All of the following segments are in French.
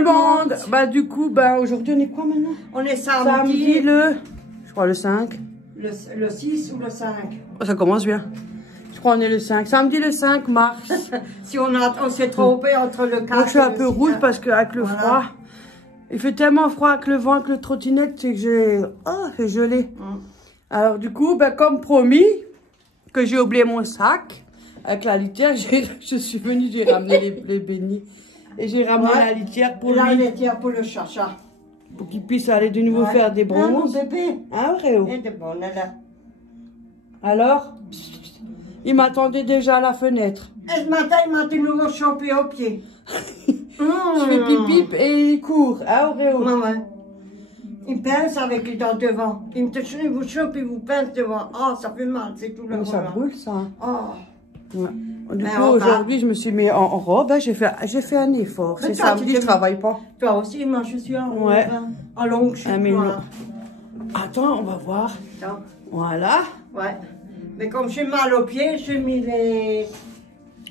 le monde. Bah du coup, bah aujourd'hui on est quoi maintenant? On est Samedi le... Je crois le 5. Le 6 ou le 5? Oh, ça commence bien. Je crois on est le 5. Samedi le 5 mars. Si on s'est trompé entre le 4 Moi je suis un peu 6, rouge parce qu'avec le froid, il fait tellement froid avec le vent, avec le trottinette, c'est que j'ai... Oh, c'est gelé. Alors du coup, bah, comme promis, que j'ai oublié mon sac avec la litière, je suis venue, j'ai ramené les beignets. Et j'ai ramené la litière pour la lui. litière pour le chacha. Pour qu'il puisse aller de nouveau faire des bronzes. Mon bébé. Ah, vrai. Et de bon, là. Alors, il m'attendait déjà à la fenêtre. Et ce matin, il m'a de nouveau chopé au pied. Je fais pipi et il court. Ah, vrai. Ouais. Il pince avec les dents devant. Il vous chope et vous pince devant. Oh, ça fait mal, c'est tout le Mais ça brûle, ça. Oh. Ouais. Du coup, aujourd'hui, je me suis mis en robe. J'ai fait un effort. C'est samedi, je travaille pas. Toi aussi, moi, je suis en robe. Ouais. En longue, je suis Attends, on va voir. Attends. Voilà. Ouais. Mais comme j'ai mal aux pieds, j'ai mis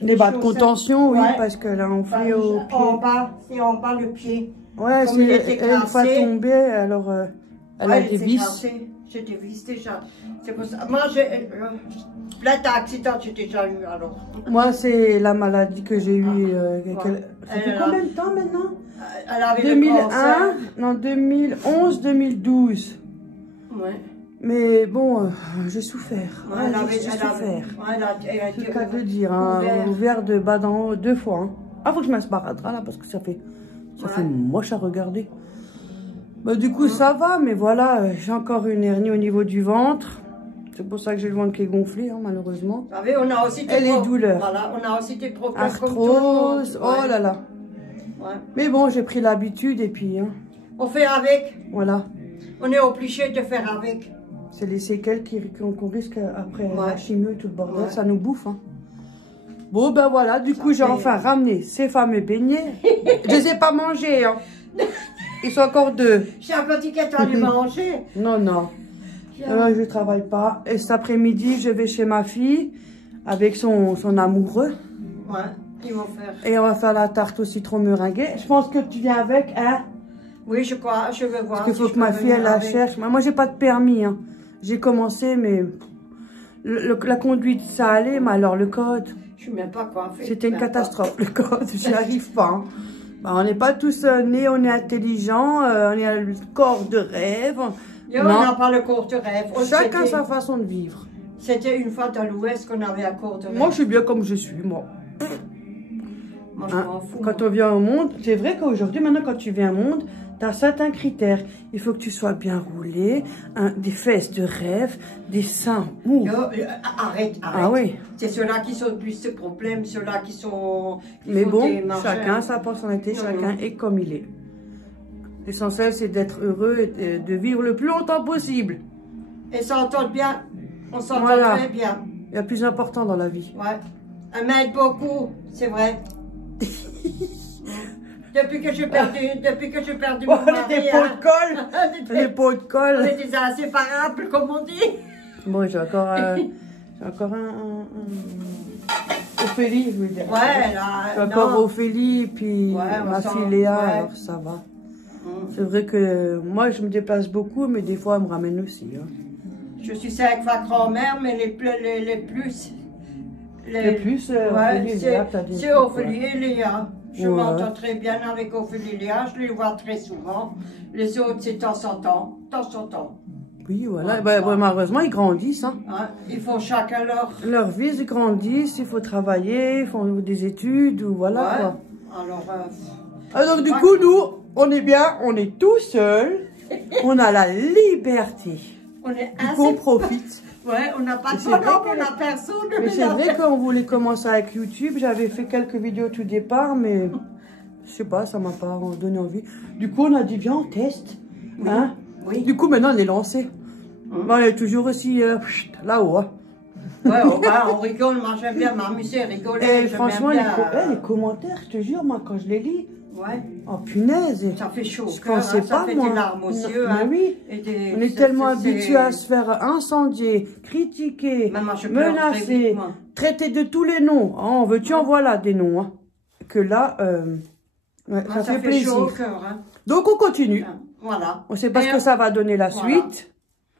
les bas de contention, oui, parce que là, on fait au pied. C'est en bas le pied. Ouais, c'est une fois tombée, alors elle a des vis. J'ai des vis déjà. C'est pour ça. Moi, plein d'accidents, j'ai déjà eu alors. Moi, c'est la maladie que j'ai eue. Ça fait combien de temps maintenant? Elle avait 2001, non, 2011, 2012. Ouais. Mais bon, j'ai souffert. J'ai souffert. C'est le cas de le dire. Ouvert de bas d'en haut 2 fois. Hein. Ah, faut que je m'asparadra là parce que ça fait moche à regarder. Bah, du coup, ça va, mais voilà, j'ai encore une hernie au niveau du ventre. C'est pour ça que j'ai le ventre qui est gonflé, hein, malheureusement. Vous savez, on a aussi des les douleurs. Voilà, on a aussi des problèmes. Arthrose, oh là là. Ouais. Mais bon, j'ai pris l'habitude et puis... Hein, on fait avec. Voilà. On est obligé de faire avec. C'est les séquelles qu'on risque après la chimio et tout le bordel. Ça nous bouffe. Hein. Bon, ben voilà, du coup, j'ai enfin ramené ces fameux beignets. Je les ai pas mangés. Hein. Ils sont encore 2. J'ai un petit qui est allé manger. Non. Je travaille pas. Et cet après-midi, je vais chez ma fille avec son amoureux. Ouais, ils vont faire. Et on va faire la tarte au citron meringuée. Je pense que tu viens avec, hein? Oui, je crois. Je vais voir. Parce qu'il faut que ma fille, elle la cherche. Moi, j'ai pas de permis. Hein. J'ai commencé, mais la conduite, ça allait. Mais alors, le code... Je ne sais même pas quoi faire. C'était une catastrophe, le code. J'y arrive pas. Hein. Bah, on n'est pas tous nés, on est intelligents, on a le corps de rêve. On n'a pas le corps de rêve. Chacun sa façon de vivre. C'était une fois dans l'Ouest qu'on avait un corps de rêve. Moi, je suis bien comme je suis, moi. Moi, je m'en fous. Quand on vient au monde, c'est vrai qu'aujourd'hui, maintenant, quand tu viens au monde, tu as certains critères. Il faut que tu sois bien roulé, des fesses de rêve, des seins mous. Arrête. Ah oui. C'est ceux-là qui sont plus de problèmes, ceux-là qui sont... Mais bon, chacun sa personnalité, chacun est comme il est. L'essentiel, c'est d'être heureux et de vivre le plus longtemps possible. Et s'entendre bien. On s'entend très bien. Il y a plus important dans la vie. Ouais. Elle m'aide beaucoup, c'est vrai. Depuis que j'ai perdu mon mari... Les pots de colle. Les pots de colle. On était inséparables, comme on dit. Bon, j'ai encore un Ophélie, je veux dire. Ouais, là. J'ai encore Ophélie, puis ma fille Léa, alors ça va. C'est vrai que moi, je me déplace beaucoup, mais des fois, elle me ramène aussi. Hein. Je suis 5 fois grand-mère, mais les plus, c'est Ophélie et Léa. Je m'entends très bien avec Ophélie et Léa, je les vois très souvent. Les autres, c'est de temps en temps. Oui, voilà. Malheureusement, ils grandissent. Hein. Ils font chacun leur vie, ils grandissent, il faut travailler, ils font des études, ou voilà quoi. Alors, du coup, nous, on est bien, on est tout seuls, on a la liberté. On profite. Ouais, on n'a pas de temps, on n'a personne. Mais c'est vrai qu'on voulait commencer avec YouTube. J'avais fait quelques vidéos tout départ, mais je sais pas, ça m'a pas donné envie. Du coup, on a dit, viens, on teste. Oui. Hein? Oui. Du coup, maintenant, on est lancé. On est toujours aussi là-haut. Hein. Ouais, on rigole, moi j'aime bien m'amuser, rigoler. Et franchement, les commentaires, je te jure, moi, quand je les lis, oh punaise, ça fait chaud. Je pensais pas, ça fait moi. des larmes aux yeux. Mais oui, on est tellement habitués à se faire incendier, critiquer, menacer, traiter de tous les noms. Oh, veux-tu en voilà des noms. Hein. Que là, Ouais, Moi, ça fait plaisir. chaud au cœur, hein. Donc, on continue. Voilà. On ne sait pas ce que ça va donner la suite.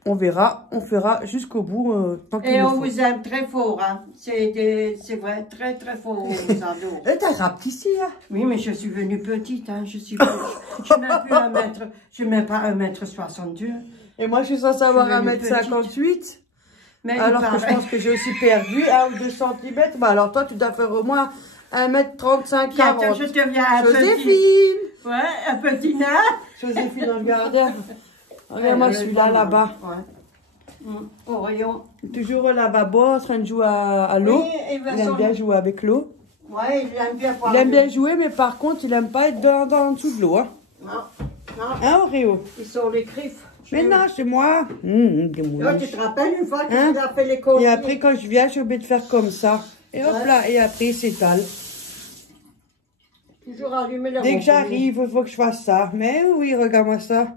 On verra. On fera jusqu'au bout. Tant qu'il Et le on faut. vous aime très fort, hein. C'est vrai, très très fort, on vous adore. Et t'as rapetissé, hein? Oui, mais je suis venue petite, hein. Je suis même plus 1 mètre, je suis même pas 1m62. Et moi, je suis censée avoir Je suis venue 1m58. Mais Alors que je pense que j'ai aussi perdu 1 ou 2 cm. Bah alors toi, tu dois faire au moins 1m35, 40. Bientôt, je deviens un Joséphine! petit... Ouais, un petit nain. Joséphine dans le gardien. Regarde-moi Ouais, celui-là, là-bas. Ouais. Au rayon. Toujours au lavabo, en train de jouer à l'eau. Oui, il aime bien jouer avec l'eau. Ouais, il aime bien voir. Il aime bien jouer, mais par contre, il aime pas être en dessous de l'eau. Hein, Non, hein Oreo? ils sont les griffes. Mais non, c'est moi. Là, tu te rappelles une fois qu'il a fait les colliers? Et après, quand je viens, j'ai oublié de faire comme ça. Et hop là, et après, il s'étale. Toujours allumer le Dès que robinet. j'arrive, il faut que je fasse ça. Mais oui, regarde-moi ça.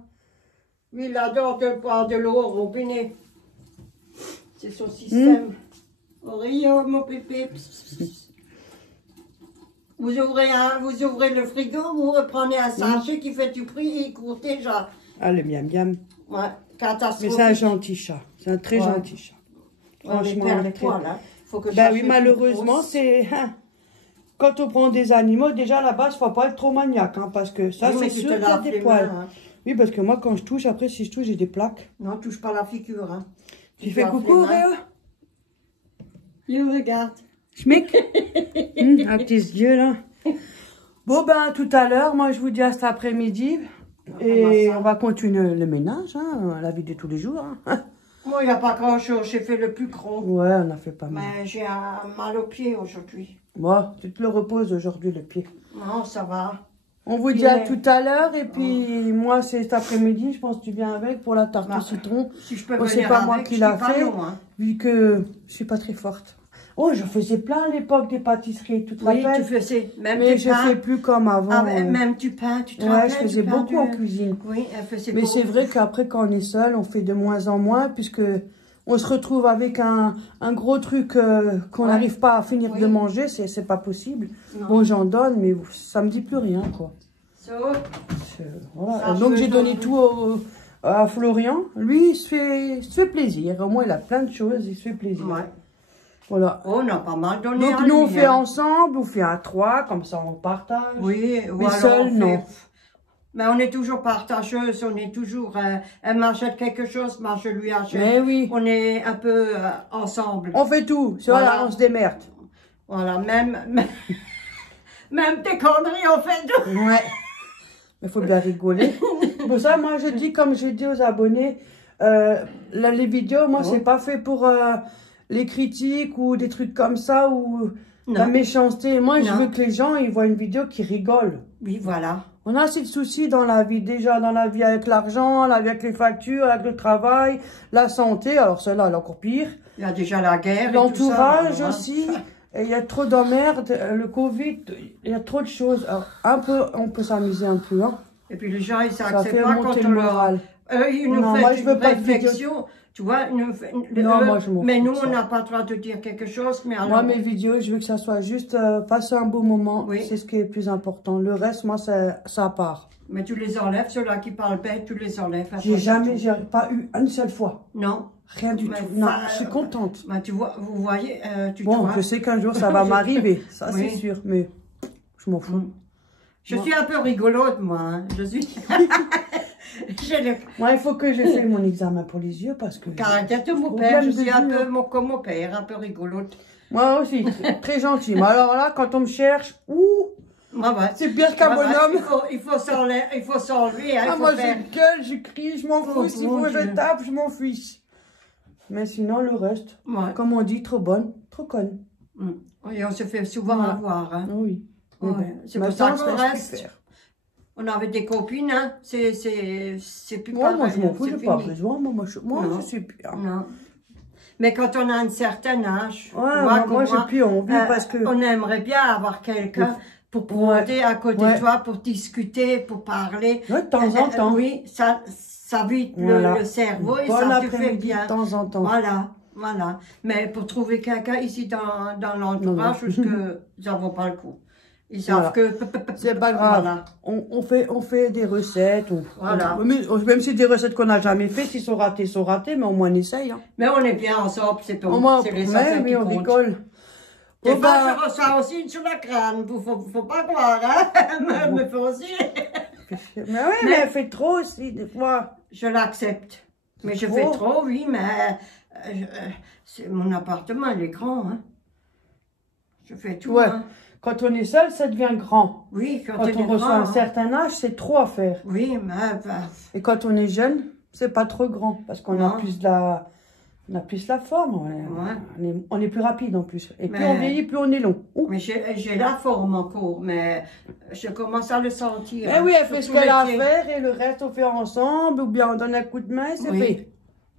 Lui, il adore de boire de l'eau au robinet. C'est son système. Oreo, mon pépé. Vous ouvrez le frigo, vous reprenez un sachet qui fait du prix et il court déjà. Ah, le miam miam. Ouais, Mais catastrophe. c'est un gentil chat. C'est un très gentil chat. Franchement, Franchement, avec toi, là. Faut que ben oui, j'achète malheureusement, une c'est... Quand on prend des animaux, déjà à la base, il ne faut pas être trop maniaque. Hein, parce que ça, Oui, mais c'est tu sûr te qu'il y a laves des les poils. mains, hein. Oui, parce que moi, quand je touche, après, si je touche, j'ai des plaques. Non, touche pas la figure. Hein. Tu fais coucou, Réo? Il regarde. Schmick. Un petit yeux, là. Bon, ben, tout à l'heure, moi, je vous dis à cet après-midi. Et on va continuer le ménage, hein, la vie de tous les jours. Hein. Moi, il n'y a pas grand-chose. J'ai fait le plus gros. Ouais, on a fait pas mal. Mais j'ai un mal au pied aujourd'hui. Moi, tu te le reposes aujourd'hui, le pied. Non, ça va. On vous dit à tout à l'heure. Et puis, moi, c'est cet après-midi. Je pense que tu viens avec pour la tarte au citron. Si je peux Bon, c'est venir pas moi avec, qui je l'a suis pas fait, long, hein. vu que je suis pas très forte. Oh, je faisais plein à l'époque des pâtisseries, tu te Oui, rappelles? tu faisais. Même Mais du je pain. fais plus comme avant. Ah, même du pain, tu te Ouais, rappelles? je faisais du pain beaucoup en cuisine. Oui, elle faisait Mais beaucoup. c'est vrai qu'après, quand on est seul, on fait de moins en moins, puisque on se retrouve avec un gros truc qu'on n'arrive pas à finir de manger, c'est pas possible. Non. Bon, j'en donne, mais ça me dit plus rien, quoi. Voilà. Ça, Donc je j'ai veux donné pas. tout à Florian. Lui, il se fait plaisir. Au moins, il a plein de choses, il se fait plaisir. Ouais. Voilà. Oh, on a pas mal donné Donc à nous, on lui, fait hein. ensemble, on fait à 3, comme ça on partage. Oui, ou Mais alors seul, on fait- non. Mais on est toujours partageuse, on est toujours... elle m'achète quelque chose, moi je lui achète. Mais oui. On est un peu ensemble. On fait tout. Voilà, Voilà. on se démerde. Voilà, même tes conneries, on fait tout. Ouais. Il faut bien rigoler. Pour ça, moi, je dis, comme je dis aux abonnés, les vidéos, moi, c'est pas fait pour les critiques ou des trucs comme ça ou la méchanceté. Moi, je veux que les gens, ils voient une vidéo qui rigolent. Oui, voilà. On a assez de soucis dans la vie, déjà dans la vie avec l'argent, avec les factures, avec le travail, la santé. Alors celle-là, elle est encore pire. Il y a déjà la guerre et L'entourage tout ça, aussi. Et il y a trop d'emmerdes, le Covid, il y a trop de choses. Alors, un peu, on peut s'amuser un peu. Hein. Et puis les gens, ils Ça s'acceptent fait pas monter quand le moral. ils nous Non, font moi, je une veux pas de réflexion. Tu vois, Non, moi, je m'en mais fous nous, de on ça. n'a pas le droit de dire quelque chose. Mais alors, Moi, mes vidéos, je veux que ça soit juste passer un beau moment. Oui. C'est ce qui est le plus important. Le reste, moi, ça part. mais tu les enlèves, ceux-là qui parlent bête, tu les enlèves. J'ai pas eu une seule fois. Non. Rien du Mais tout. Non, enfin, je suis contente. Tu vois, vous voyez, tu Bon, vois. je sais qu'un jour, ça va m'arriver. Ça, Oui. c'est sûr. Mais je m'en fous. Je suis un peu rigolote, moi. Hein. Je suis... J'ai le Moi, il faut que je fasse mon examen pour les yeux parce que... caractère de mon problème père. Je de suis un vue, peu hein. comme mon père, un peu rigolote. Moi aussi, très gentil. Mais alors là, quand on me cherche, ouh, Moi, ouais. c'est pire qu'un Ouais, ouais, bonhomme. il faut s'enlever. Hein, Ah, il moi, faut faire... je gueule, je crie, je m'en Oh, fous. S'il mon faut que je Dieu. tape, je m'en fiche. Mais sinon, le reste, Ouais. comme on dit, trop bonne, trop conne. Et on se fait souvent Voilà. avoir. Hein. Oui. Mais Ouais. bon, C'est pour maintenant, ça qu'on je sais reste. faire. On avait des copines, hein. C'est plus Moi, pareil. je m'en hein, fous, c'est j'ai pas fini. besoin. Moi, je Non. suis bien. Non. Mais quand on a un certain âge, Ouais, tu vois, moi, j'ai plus envie parce que... on aimerait bien avoir quelqu'un pour monter à côté de toi, pour discuter, pour parler. Ouais, de temps en temps. Oui, ça vide Voilà. le cerveau et Bon ça te fait après-midi bien. de temps en temps. Voilà, voilà. Mais pour trouver quelqu'un ici dans l'entourage, parce que ça vaut pas le coup. Ils savent que... C'est pas grave. Voilà. On fait des recettes. Voilà. Même si des recettes qu'on n'a jamais fait, s'ils sont ratés, mais au moins on essaye. Hein. Mais on est bien ensemble, c'est tout. Au moins, C'est les affaires qui on comptent. rigole. Des Bon, fois, bah, je reçois aussi une sur la crâne. Faut pas croire, hein. Me fait aussi. mais oui, mais elle fait trop aussi, des fois. Je l'accepte. Mais je Trop. fais trop, oui, mais mon appartement, il est grand, hein. Je fais tout, Ouais. hein. Quand on est seul, ça devient grand. Oui, Quand est on reçoit grand, un hein. certain âge, c'est trop à faire. Oui, mais... Et quand on est jeune, c'est pas trop grand. Parce qu'on a Non. plus la forme. On est plus rapide en plus. Et plus Mais- on vieillit, plus on est long. Ouh. Mais j'ai la forme encore, mais je commence à le sentir. Eh hein. oui, elle fait ce Surtout qu'elle a à l'été. faire et le reste on fait ensemble ou bien on donne un coup de main et c'est Oui. fait.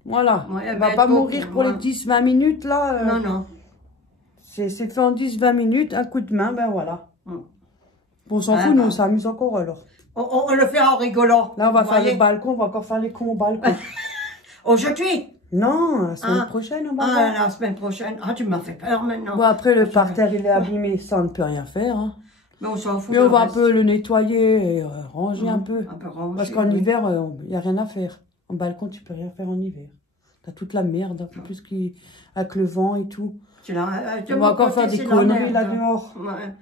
Voilà. Ouais, elle On va va être pas beaucoup, mourir pour ouais. les 10-20 minutes là. Non, non. C'est fait en 10-20 minutes, un coup de main, ben voilà. Mm. On s'en Ah, fout, nous bah. on s'amuse encore alors. On le fait en rigolant. Là on va vous faire voyez. le balcon, on va encore faire les cons au balcon. Aujourd'hui. Non, la semaine Ah. prochaine on va Ah, voir. la semaine prochaine. Ah, tu m'as fait peur maintenant. Bon après le parterre il est abîmé, ça on ne peut rien faire. Hein. Mais on s'en fout. Mais on le va un reste. peu le nettoyer et ranger un peu. Un peu rangé, Parce qu'en oui. hiver, il n'y a rien à faire. En balcon, tu peux rien faire en hiver. T'as toute la merde, un peu plus avec le vent et tout. De On mon va encore côté, faire des c'est la conneries merde. là dehors. Ouais.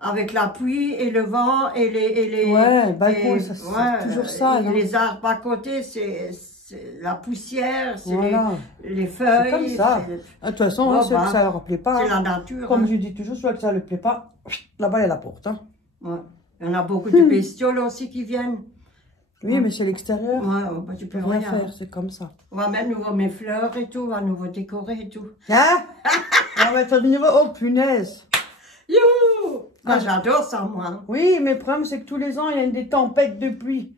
Avec la pluie et le vent et les Ouais, balcon, et- ça, c'est toujours ça, et non les arbres à côté, c'est la poussière, c'est Voilà. les feuilles. C'est comme ça. c'est- De toute façon, Oh, ceux bah, que ça leur plaît pas. C'est hein. la nature. Comme hein. je dis toujours, ceux que ça ne plaît pas, là-bas il y a la porte. Hein. Ouais. Il y en a beaucoup de bestioles aussi qui viennent. Oui, mais c'est l'extérieur. Ouais, bah, tu Tu peux peux rien rien. faire, c'est comme ça. On va mettre nouveau mes fleurs et tout, on va nouveau décorer et tout. Hein on va mettre du niveau. Oh punaise. Youhou! Ah, j'adore ça, moi. Oui, mais le problème, c'est que tous les ans, il y a des tempêtes de pluie.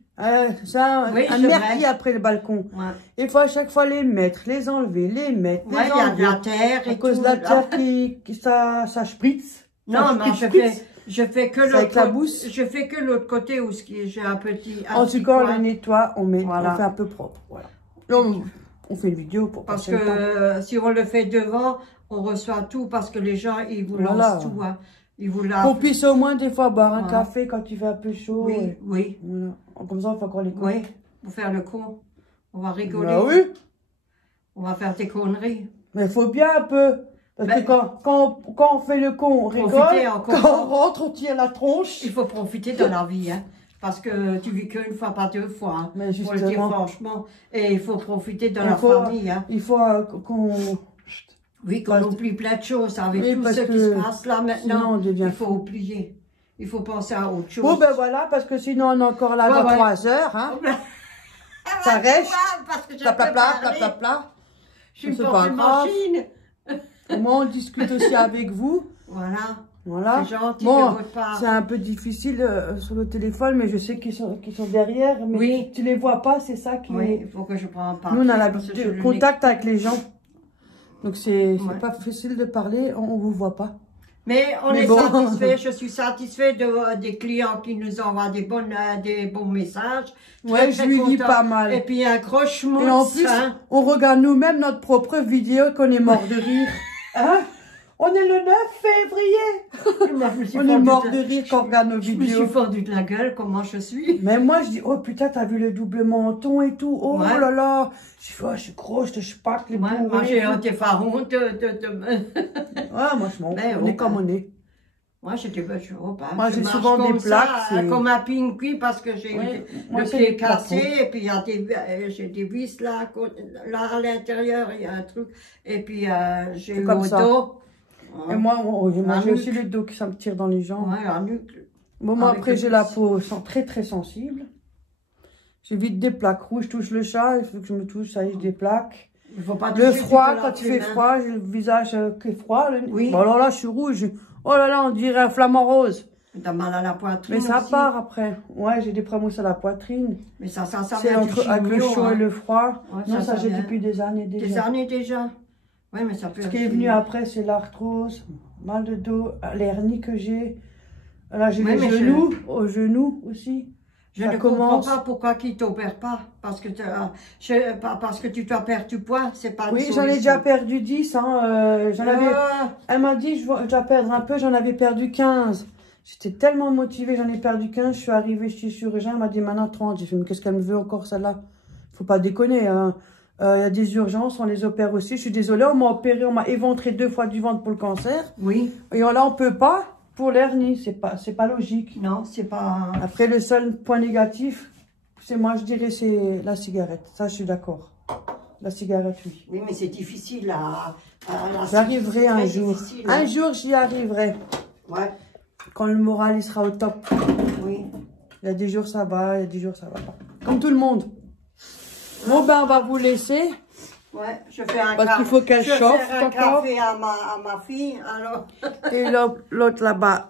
Ça, Oui, un je merdier vais. après le balcon. Ouais. Il faut à chaque fois les mettre, les enlever, les mettre, Ouais, les il y a de enlever. la terre et À cause tout. de la terre ça spritz. Non, Ça mais spritz. je fais que Ça l'autre éclabousse. Je fais que l'autre côté où j'ai un petit. En tout cas, on le nettoie, on Voilà. fait un peu propre. Voilà. Là, on fait une vidéo pour Parce passer le temps. que si on le fait devant, on reçoit tout parce que les gens, ils vous Voilà. lancent tout. Hein. Ils vous Qu'on lavent. puisse au moins des fois boire un Voilà. café quand il fait un peu chaud. Oui, et oui, voilà. Comme ça, on fait encore les coups. oui. Pour faire le con. On va rigoler. Bah oui, On va faire des conneries. mais il faut bien un peu. Parce Ben- que quand on fait le con, on rigole. Profiter encore. Quand on rentre, on tire la tronche. Il faut profiter de la vie. Hein. Parce que tu vis qu'une fois, pas deux fois. Hein. Mais Faut le dire justement. franchement. Et il faut profiter de Il la faut- famille. Hein. Il faut qu'on... Oui, qu'on Parce- oublie plein de choses avec Oui, tout parce ce qui que se passe là sinon, maintenant. on devient Il faut oublier. Il faut penser à autre chose. Bon, ben voilà, parce que sinon, on est encore là Ouais, dans ouais. 3 heures. Hein. Ça reste. Parce que Pla, pla, pla, pla, pla, pla. Je suis C'est une pas porte grave. machine. Moi, on discute aussi avec vous. Voilà. Voilà. C'est gentil Bon, de votre part. c'est un peu difficile sur le téléphone, mais je sais qu'ils sont derrière. Mais Oui. tu les vois pas, c'est ça qui Oui, est... il faut que je prenne part. Nous, on a l'habitude de contact avec les gens. Donc, c'est Ouais. pas facile de parler, on vous voit pas. Mais on Mais est bon. satisfait. Je suis satisfait des clients qui nous envoient des bons messages. Ouais, Très, je très lui dis content. pas mal. Et puis un gros schmutz, Et en plus, hein. on regarde nous-mêmes notre propre vidéo qu'on est mort de rire. Hein? On est le 9 février. Moi, je me suis On est fendu mort de- de rire quand on regarde nos Je me suis vidéos. fendu de la gueule, comment je suis. Mais moi, je dis, oh putain, t'as vu le double menton et tout. Oh Ouais. là là. Je fais, oh, je suis grosse, je pas les Moi, bourrés. j'ai un téfaron Ah, moi, je m'en Ben, on est oh, comme ben. on est. Moi, j'étais pas chaud. Moi, Je j'ai marche souvent comme des ça, plaques, c'est- comme un pingouin parce que j'ai Ouais, eu moi, le c'est pied des plaques, cassé et puis il y a j'ai des vis là, là à l'intérieur, il y a un truc. Et puis j'ai C'est eu comme au ça. dos. Et moi, La j'ai aussi nuque. le dos qui ça me tire dans les jambes. Ouais, la nuque. Bon, moi, Avec après, le j'ai la pouce. peau très très sensible. J'ai vite des plaques rouges. Je touche le chat, il faut que je me touche, ça y est, j'ai des plaques. Il faut pas Le toucher, tu froid, te quand laves il les fait mains. froid, j'ai le visage qui est froid. Oui. Bon, alors là, je suis rouge. Oh là là, on dirait un flamant rose. T'as mal à la poitrine. Mais ça aussi. part après. Ouais, j'ai des prémousses à la poitrine. Mais ça C'est vient du avec le chimio, chaud hein. et le froid. Ouais, Non, ça j'ai vient. depuis des années Des déjà. années déjà. Oui, mais ça peut Ce qui est venu après, c'est l'arthrose, mal de dos, l'hernie que j'ai. Là, j'ai Ouais, les mais genoux, au genou aussi. Je Ça ne commence. comprends pas pourquoi qu'ils ne t'opèrent pas. Parce que, parce que tu dois perdre du poids, c'est pas une Oui, j'en ai solution. déjà perdu 10. Hein, j'en avais, Ah, elle m'a dit, je dois perdre un peu, j'en avais perdu 15. J'étais tellement motivée, j'en ai perdu 15. Je suis arrivée chez le chirurgien, il m'a dit maintenant 30. J'ai fait, mais qu'est-ce qu'elle me veut encore celle-là? Faut pas déconner. Hein. Y a des urgences, on les opère aussi. Je suis désolée, on m'a opéré, on m'a éventré 2 fois du ventre pour le cancer. Oui. Et là, on peut pas pour l'hernie. C'est pas logique. Non, c'est pas... Après, le seul point négatif, c'est moi, je dirais, c'est la cigarette. Ça, je suis d'accord. La cigarette, oui. Oui, mais c'est difficile J'arriverai un jour. Difficile, Un jour, j'y arriverai. Ouais. Quand le moral, il sera au top. Oui. Il y a des jours, ça va, il y a des jours, ça va pas. Comme tout le monde. Bon, ben, on va vous laisser. Ouais, je fais un Parce qu'il faut qu'elle chauffe. Je fais un café à ma fille, alors. Et l'autre là-bas,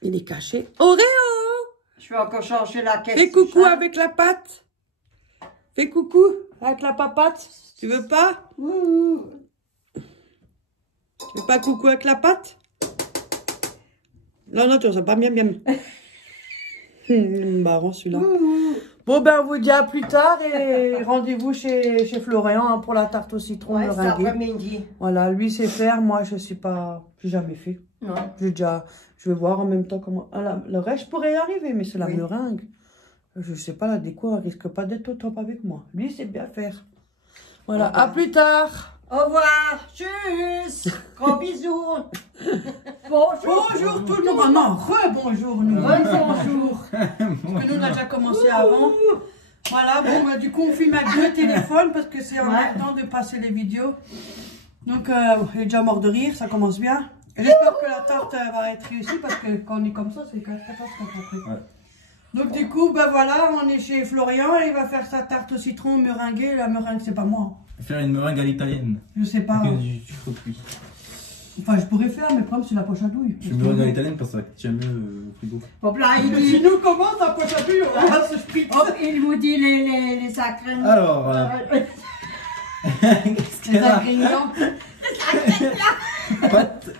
il est caché. Oreo! Je vais encore changer la caisse. Fais coucou avec la patte. Fais coucou avec la papate. Tu veux pas? Tu veux pas coucou avec la patte? Non, non, tu sais pas bien. Marrant celui-là. Bon, ben, on vous dit à plus tard et rendez-vous chez Florian hein, pour la tarte au citron Ouais, c'est meringuée. après-midi. Voilà, lui sait faire, moi je sais pas, j'ai jamais fait. Non. Je vais voir en même temps comment. Ah, le reste, je pourrais y arriver, mais c'est la meringue. Je sais pas, la déco, elle risque pas d'être au top avec moi. Lui, il sait bien faire. Voilà, à plus tard. Au revoir. Tchuss. Gros bisous. Bonjour tout le monde. Non, rebonjour nous. Bonjour. Parce que nous, on a déjà commencé avant. Voilà, bon, bah, du coup, on filme avec 2 téléphones parce que c'est emmerdant de passer les vidéos. Donc, il est déjà mort de rire, ça commence bien. J'espère que la tarte va être réussie parce que quand on est comme ça, c'est catastrophe après. Ouais. Donc, du coup, ben voilà, on est chez Florian et il va faire sa tarte au citron meringuée. La meringue, c'est pas moi. Faire une meringue à l'italienne. Je sais pas. Avec du fruit cuit. Enfin, je pourrais faire, mais le problème, c'est la poche à douille. Je suis meringue à l'italienne parce que ça tient mieux au frigo. Hop là, il dit. Si nous commence la poche à douille, on va se spritz. Hop, il vous dit les ingrédients. Alors, qu'est-ce Les qu'elle a? ingrédients. Pâte.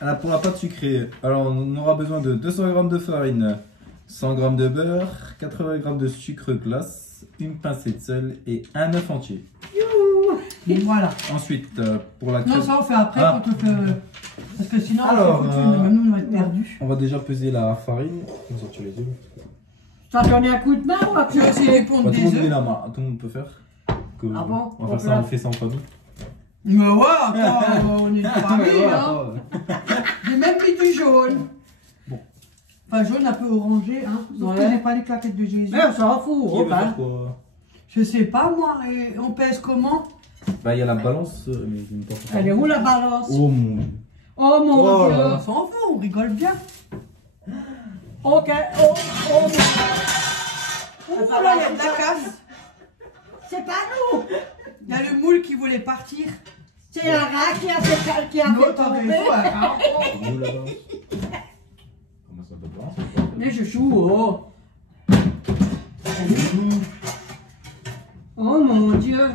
Alors, pour la pâte sucrée, alors on aura besoin de 200 g de farine, 100 g de beurre, 80 g de sucre glace, une pincée de sel et un œuf entier. Voilà. Ensuite, pour la crème... Non, ça on fait après quand on fait... Parce que sinon, alors, nous, on va être perdus. on va déjà peser la farine. On va sortir les œufs. Ça a donné un coup de main ou pas? Tu vas essayer de pondre Tout le des monde met œufs. la main, tout le monde peut faire. Que, Ah bon? on va faire ça, on fait ça en famille. Mais ouais, attends, on est de famille, hein. J'ai même mis du jaune. Bon. Enfin, jaune un peu orangé, hein. Sauf que j'ai pas les claquettes de Jésus. Mais on s'en fout. Qui veut faire quoi? Je sais pas, moi. Et on pèse comment? Bah, il y a la balance, mais je n'aime pas faire ça. Elle est où la balance? Oh mon... Oh mon Oh Dieu. là On s'en fout, on rigole bien. Ok. Oh mon Dieu. Oh là, il y a de la casse. C'est pas nous. Il y a le moule qui voulait partir. C'est un rat qui a fait L'autre, tomber. C'est où la balance? Comment ça peut balance? Mais je joue, oh. Oh mon Dieu.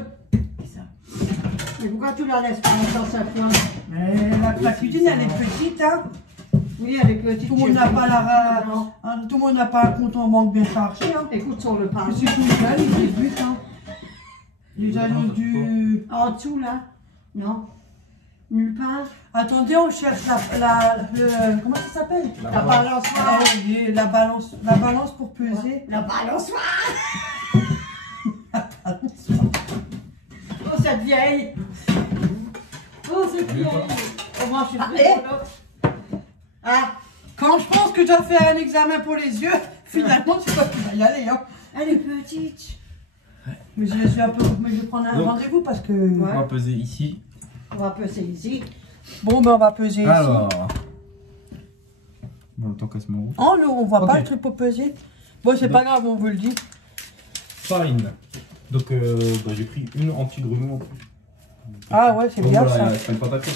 Mais pourquoi tu la laisses pas dans sa pointe? Mais la cuisine, elle est petite, hein. Oui, elle est petite. Tout le monde n'a pas Non. tout le monde n'a pas un compte en banque bien chargé, hein. Écoute sur le pain. C'est tout ça, les débute, hein. Les agneaux du... En dessous, là? Non. Nulle part. Attendez, on cherche comment ça s'appelle? La balançoire. La balance pour peser. La balançoire. Oh, cette vieille. Oh, cette vieille. Oh, moi, je suis Ah, Quand je pense que je dois faire un examen pour les yeux, finalement, c'est pas qui va y aller, hein. elle est petite. Mais je vais prendre un Donc, rendez-vous parce que... On va peser ici. On va peser ici. Bon, ben on va peser ici. Alors... Bon, tant qu'à se mettre en route. Oh, non, on voit Ok. pas le truc pour peser. Bon, c'est pas grave, on vous le dit. Farine. Donc, bah, j'ai pris une anti-grumeau en plus. Ah ouais, c'est Donc, bien voilà, ça. c'est une pâte à crêpes,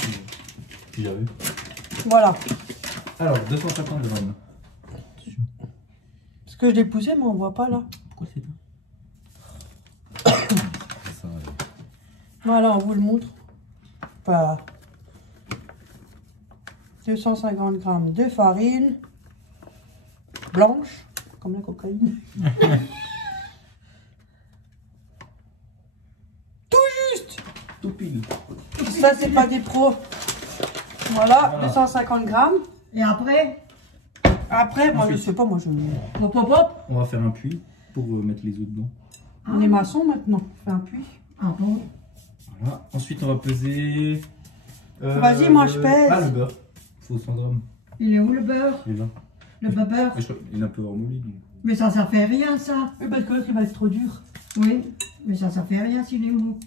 si j'avais. Voilà. Alors, 250 grammes. Parce que je l'ai poussé, mais on voit pas là. Pourquoi c'est ça? Voilà, on vous le montre. Voilà. 250 grammes de farine blanche, comme la cocaïne. Tout juste. Tout pile. Ça, c'est pas des pros. Voilà, Voilà. 250 grammes. Et après, Après, moi, Ensuite. je sais pas, moi, je... Hop, hop, hop. On va faire un puits pour mettre les œufs dedans. On est maçon maintenant, on fait un puits. Ah bon? Voilà. Ensuite, on va peser. Vas-y, moi, je pèse. Ah, le beurre. Il faut 100 grammes. Il est où le beurre? Il est là. Le beurre? Mais je crois qu'il est un peu ramolli. Donc. Mais ça fait rien, ça. Oui, parce que l'autre, il va être trop dur. Oui, mais ça fait rien s'il est mou.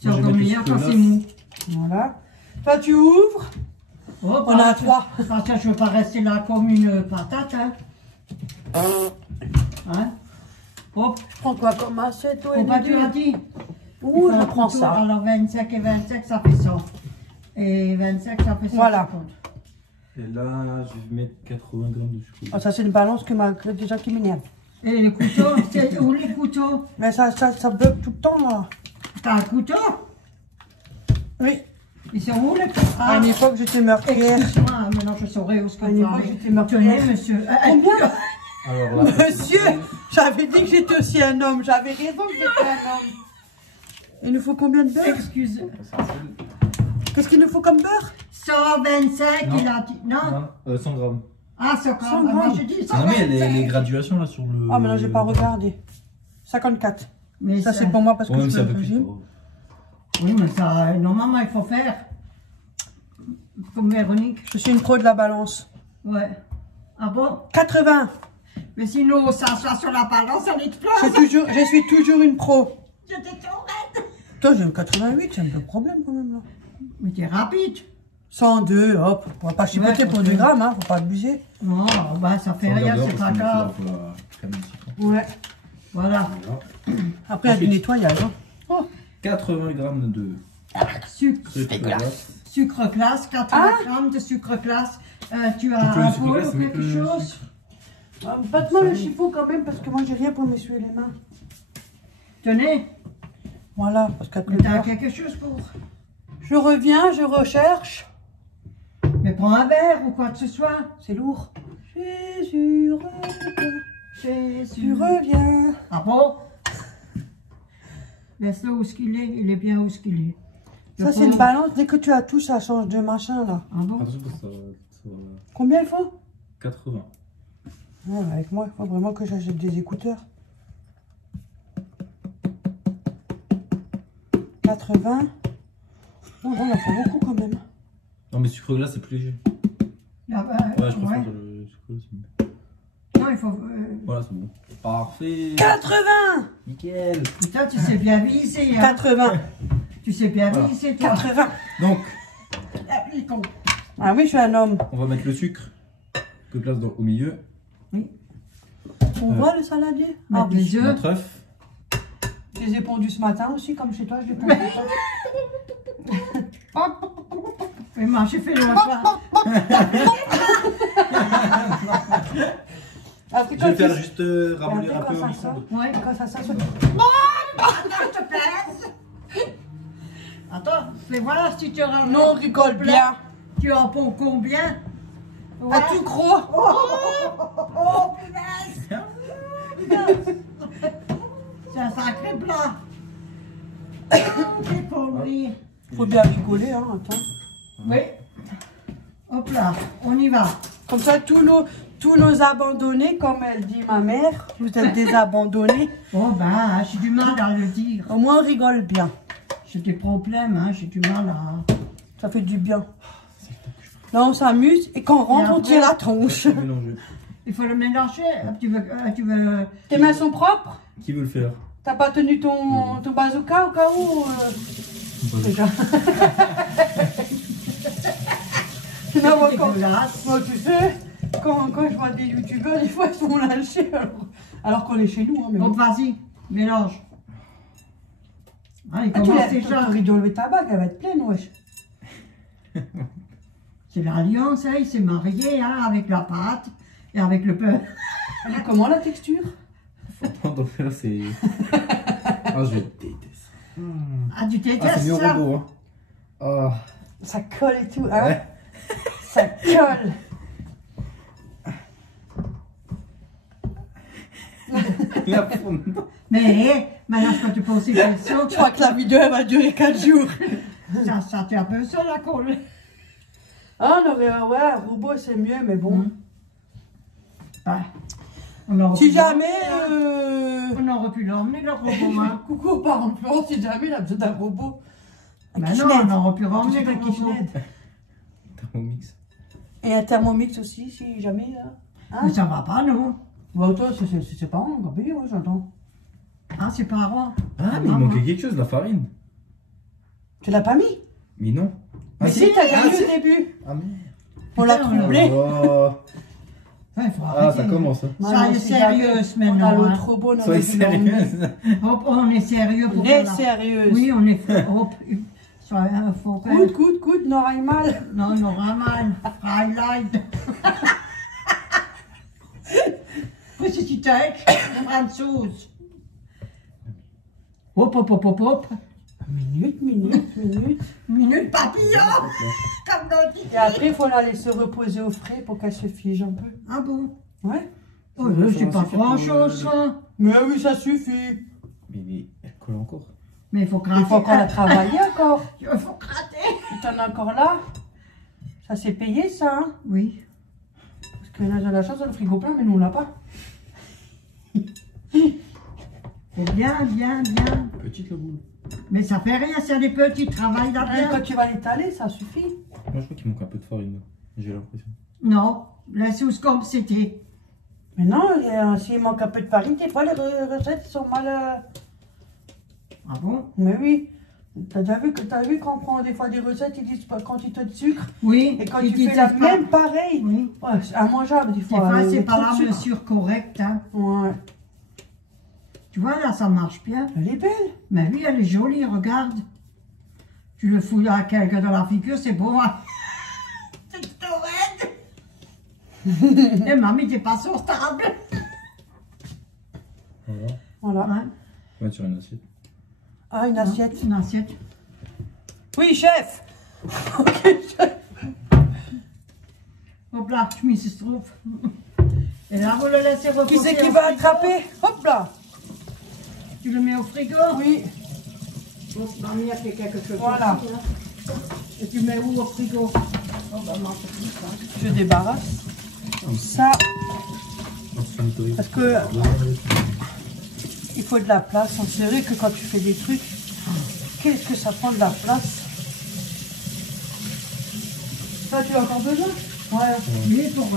C'est Moi, je vais encore mettre le meilleur quand sucre c'est glace. mou. Voilà. Toi, tu ouvres. Oh, On a 3. Parce que je veux pas rester là comme une patate, hein. Hein? Hop, Je prends quoi comme assiette, toi, pourquoi tu as dit? Ouh, Il faut je un prends couteau. ça. Alors 25 et 25, ça fait 100. Et 25, ça fait 150. Voilà. Et là, je vais mettre 80 grammes de sucre. Ah, ça, c'est une balance déjà qui m'énerve. Et le couteau, c'est où les couteaux? Mais ça bug tout le temps, là. T'as un couteau? Oui. Ils sont où les couteaux? À une époque, j'étais meurtrière. Excuse-moi, maintenant je saurais où ce À qu'on une époque, parlait. j'étais meurtrière. Tenez, monsieur. Combien? Alors là, Monsieur, j'avais dit que j'étais aussi un homme. J'avais raison que j'étais un homme. Il nous faut combien de beurre? Excuse. Qu'est-ce qu'il nous faut comme beurre? 125, Non. il a dit. Non? non, 100 grammes. Ah, 100 100 grammes. Moi, grammes. je dis Non, mais 125. les graduations là sur le. Ah, mais là, j'ai pas regardé. 54. Mais Ça, c'est pour moi parce Ouais, que même je si fais un le peu plus. régime. Oui, mais ça, normalement, il faut faire. Comme Véronique. Je suis une pro de la balance. Ouais. Ah bon? 80. Mais sinon, ça soit sur la balance, on explose. Je suis toujours une pro. J'étais trop raide. Toi, j'ai un 88, c'est un peu le problème quand même là. Mais t'es rapide. 102, hop. On va pas chipoter Ouais, pour du gramme, hein, faut pas abuser. Non, bah, ça fait rien, c'est pas grave. Ouais. Voilà. Après, il y a du Ensuite. nettoyage. Hein. Oh. 80 grammes de Sucre. sucre glace. Sucre glace, 80 grammes de sucre glace. Tu as peux le un sucre bol glace, ou mais quelque le chose? Pas-moi le chiffon quand même, parce que moi, j'ai rien pour m'essuyer les mains. Tenez, Voilà, parce qu'après, t'as quelque chose pour... je reviens, je recherche. Mais prends un verre ou quoi que ce soit. C'est lourd. Jésus revient, tu Jésus. reviens. Ah bon? Laisse-le où ce qu'il est, il est bien où ce qu'il est. Ça, c'est une balance. Dès que tu as tout, ça change de machin, là. Ah bon? Attention parce que ça va. Combien il faut? 80. Ouais, avec moi, il faut vraiment que j'achète des écouteurs. 80. Non, on en fait beaucoup quand même. Non, mais sucre glace c'est plus léger. Ah bah, Ouais, je préfère ouais. le sucre glace. Non, il faut... Voilà, c'est bon. Parfait. 80. Nickel. Putain, tu sais bien viser, hein. 80. Tu sais bien Voilà. viser, toi. 80. Donc, Ah, il compte. Ah oui, je suis un homme. on va mettre le sucre que glace au milieu. On voit le saladier? Mettre oui. les œufs. Notre œuf. Je les ai pondus ce matin aussi, comme chez toi, je les ponds. Mais moi, j'ai fait le repas. Après, Je vais faire juste ramollir un peu au quand ça micro-ondes. sort, Ouais. quand ça sort, Attends, je te plaise. Attends, fais voir si tu rends. non, on rigole bien. Tu en ponds combien? À tout gros. Oh, punaise. C'est un sacré plat. Oh, t'es connerie. Faut bien rigoler, hein, attends. Oui. Hop là, on y va. Comme ça, tous nos abandonnés, comme elle dit ma mère, vous êtes des abandonnés. Oh ben, j'ai du mal à le dire. Au moins, on rigole bien. J'ai des problèmes, hein, j'ai du mal à... Ça fait du bien. Là, on s'amuse et quand on rentre, on tire la tronche. Mélanger. Il faut le mélanger. Tu veux... Tes mains sont propres? Qui veut le faire? T'as pas tenu ton bazooka au cas où déjà. Sinon, moi, C'est quand, dégueulasse. moi, tu sais, quand je vois des youtubeurs, des fois, ils sont lâchés alors qu'on est chez nous. Hein, mais Donc bon. vas-y, mélange. Ah, il Ah, tu commence l'as déjà. envie de lever ta bague, elle va être pleine, wesh. C'est l'alliance, hein, il s'est marié hein, avec la pâte et avec le beurre. Elle est comment la texture? Donc là, c'est. Ah, je déteste. Ah, tu Ah, c'est détestes mieux au ça? robot, hein. Ah. Ça colle et tout, hein? Ouais. Ça colle. La fondue. Mais maintenant, je peux te poser une question. Je crois que la vidéo, elle va durer 4 jours. Ça tient un peu ça, la colle. Ah, non, mais ouais, un robot, c'est mieux, mais bon. Ah, on aurait Si pu jamais... on aurait pu l'emmener, le robot. Hein. Coucou aux parents Florent, si jamais il a besoin d'un robot. Ben non, on aurait pu ramener le robot. Thermomix. Et un thermomix aussi, si jamais. Hein? Mais ça va pas, non? Bon, toi, c'est pas on va payer, moi j'entends. Ah, c'est pas roi. Ah, mais il manquait quelque chose, la farine. Tu l'as pas mis? Mais non. Mais si, t'as gagné au début. Ah merde. On l'a Putain, troublé. Oh. Ouais, faut Ah, arrêter. ça commence. Hein. Ça est sérieuse On a maintenant. l'autre Hein. robot, on a Soyez dû l'emmener. sérieuse. Hop, on est sérieux pour On est faire la- sérieuse. Oui, on est... Hop, faut que... Coute, n'aura mal. Non, on aura mal. Highlight. Petit texte, Françoise. Hop. Minute. Minute papillon. Comme dans le titre. Et après, il faut la laisser reposer au frais pour qu'elle se fige un peu. Ah bon? Ouais. Oh, c'est pas grand-chose, ça. Mais oui, ça suffit. Mais elle colle encore. Mais il faut gratter. Il faut qu'on la travaille encore. Il faut gratter. Tu en as encore là. Ça s'est payé, ça, hein? Oui. Parce qu'il y en a de la chance, le frigo plein, mais nous, on l'a pas. C'est bien. Petite la boule. Mais ça fait rien, c'est des petits travails Et là-dedans. quand tu vas l'étaler, ça suffit. Moi, je crois qu'il manque un peu de farine. J'ai l'impression. Non, la sauce comme c'était. Mais non, s'il manque un peu de farine, des fois, les recettes sont mal... Ah bon? Mais oui. T'as vu quand on prend des fois des recettes, ils disent pas quantité de sucre. Oui. Et quand ils tu fais disent la pas. même, pareil. Oui. Ouais, c'est immangeable, des Des fois. fois, c'est le pas trop la de sucre. mesure correcte. Hein. Ouais. Tu vois, là, ça marche bien. Elle est belle. Mais oui, elle est jolie, regarde. Tu le fous à quelqu'un dans la figure, c'est beau. Hein. C'est tout raide. Et mamie, t'es pas sur table. Voilà. Voilà. Hein? Ouais, sur une assiette. Ah, une assiette. Une assiette. Oui, chef. Ok, chef. Hop là, je m'y se trouve. Et là, vous le laissez reposer. Qui c'est qui au va frigo. attraper? Hop là. Tu le mets au frigo? Oui. Bon, mamie a fait quelque chose. Voilà. aussi, hein. Et tu mets où au frigo? Oh, bah, non, c'est plus ça. Je débarrasse. Comme ça. Parce que il faut de la place. C'est vrai que quand tu fais des trucs, qu'est-ce que ça prend de la place? Ça, tu as encore besoin? Ouais. Oui, pour...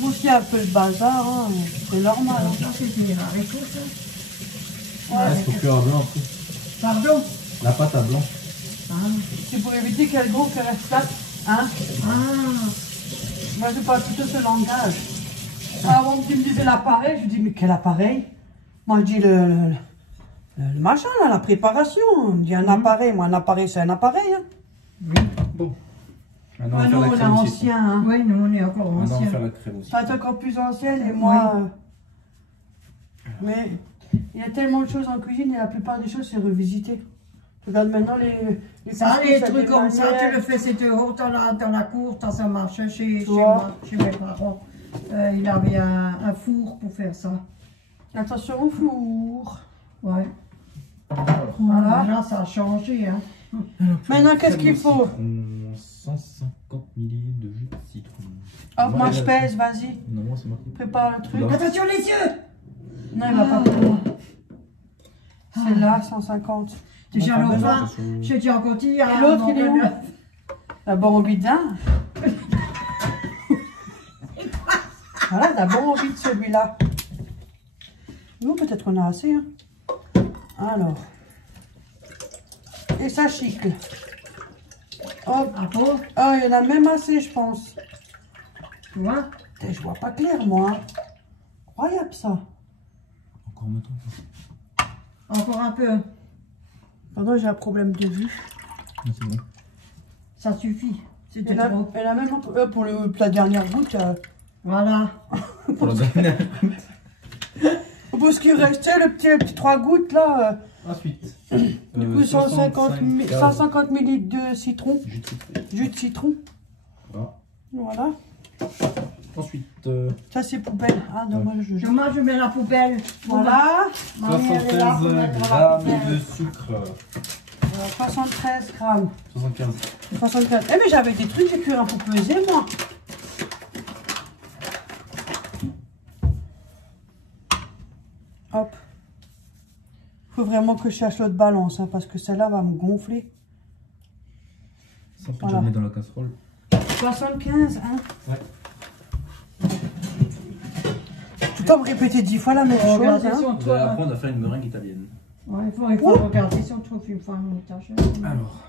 Moi aussi, un peu le bazar, hein. C'est normal. Hein. Ça, c'est des haricots, ça. Ah, il faut plus avoir blanc après. Pardon? La pâte à blanc. Ah. C'est pour éviter qu'il y ait le gros qui reste là. Hein? Ah. Moi, je parle plutôt ce langage. Avant qu'il me disait l'appareil, je lui dis, mais quel appareil? Moi, je dis le machin, là, la préparation. Il me dit un appareil. Moi, un appareil, c'est un appareil. Hein. Oui. Bon. Ouais, Maintenant, nous, on on va est faire la crème aussi. anciens. Hein. Oui, nous, on est encore Maintenant, on va anciens. faire la crème aussi. Ça, t'es encore plus ancienne et moi... Mais il y a tellement de choses en cuisine et la plupart des choses, c'est revisité. Tu regardes maintenant les Ça, couscous, les ça trucs comme ça, manières. tu le fais, c'était haut dans la cour, ça marchait chez vois. moi, chez mes parents. Il avait un four pour faire ça. Attention au four. Ouais. Voilà. Là, ça a changé. Hein. Maintenant, qu'est-ce qu'il faut? 150 ml de jus de citron. Hop, moi, je il a- pèse, vas-y. Non, moi, c'est marqué. Prépare le truc. Là. Attention les yeux! Non, il va pas plus loin. C'est là, 150. Déjà Pas l'autre besoin. fois, j'ai dit encore dit. Et l'autre, il est où? D'abord, on vide un. Voilà, d'abord, on vide celui-là. Nous, peut-être qu'on a assez. Hein. Alors. Et ça chicle. Hop. Ah bon? Ah, il y en a même assez, je pense. Tu vois? Putain, je vois pas clair, moi. Incroyable, ça. Encore maintenant. Encore un peu. Pardon, j'ai un problème de vue. Non, c'est bon. Ça suffit. C'était Elle a, trop. elle a même pour la dernière goutte. Voilà. Pour la dernière. Pour ce qui restait, le petit 3 gouttes là. Ensuite. Du coup, 150 ml de citron. Jus de citron. Jus de citron. Voilà. Voilà. Ensuite, Ça, c'est poubelle. Ah, non, moi, Moi, je mets la poubelle. Voilà. Mamie, elle est là pour 76 mettre la grammes poubelle. de sucre. 73 grammes. 75. 75. Eh mais j'avais des trucs, j'ai cru un peu peser moi. Hop. Faut vraiment que je cherche l'autre balance, hein, parce que celle-là va me gonfler. Ça, faut déjà mettre dans la casserole. 75, hein. Ouais. Tu peux me répéter 10 fois la même chose, hein. Vous allez apprendre à faire une meringue italienne. Ouais, il faut regarder si on trouve une fois une étagère. Alors.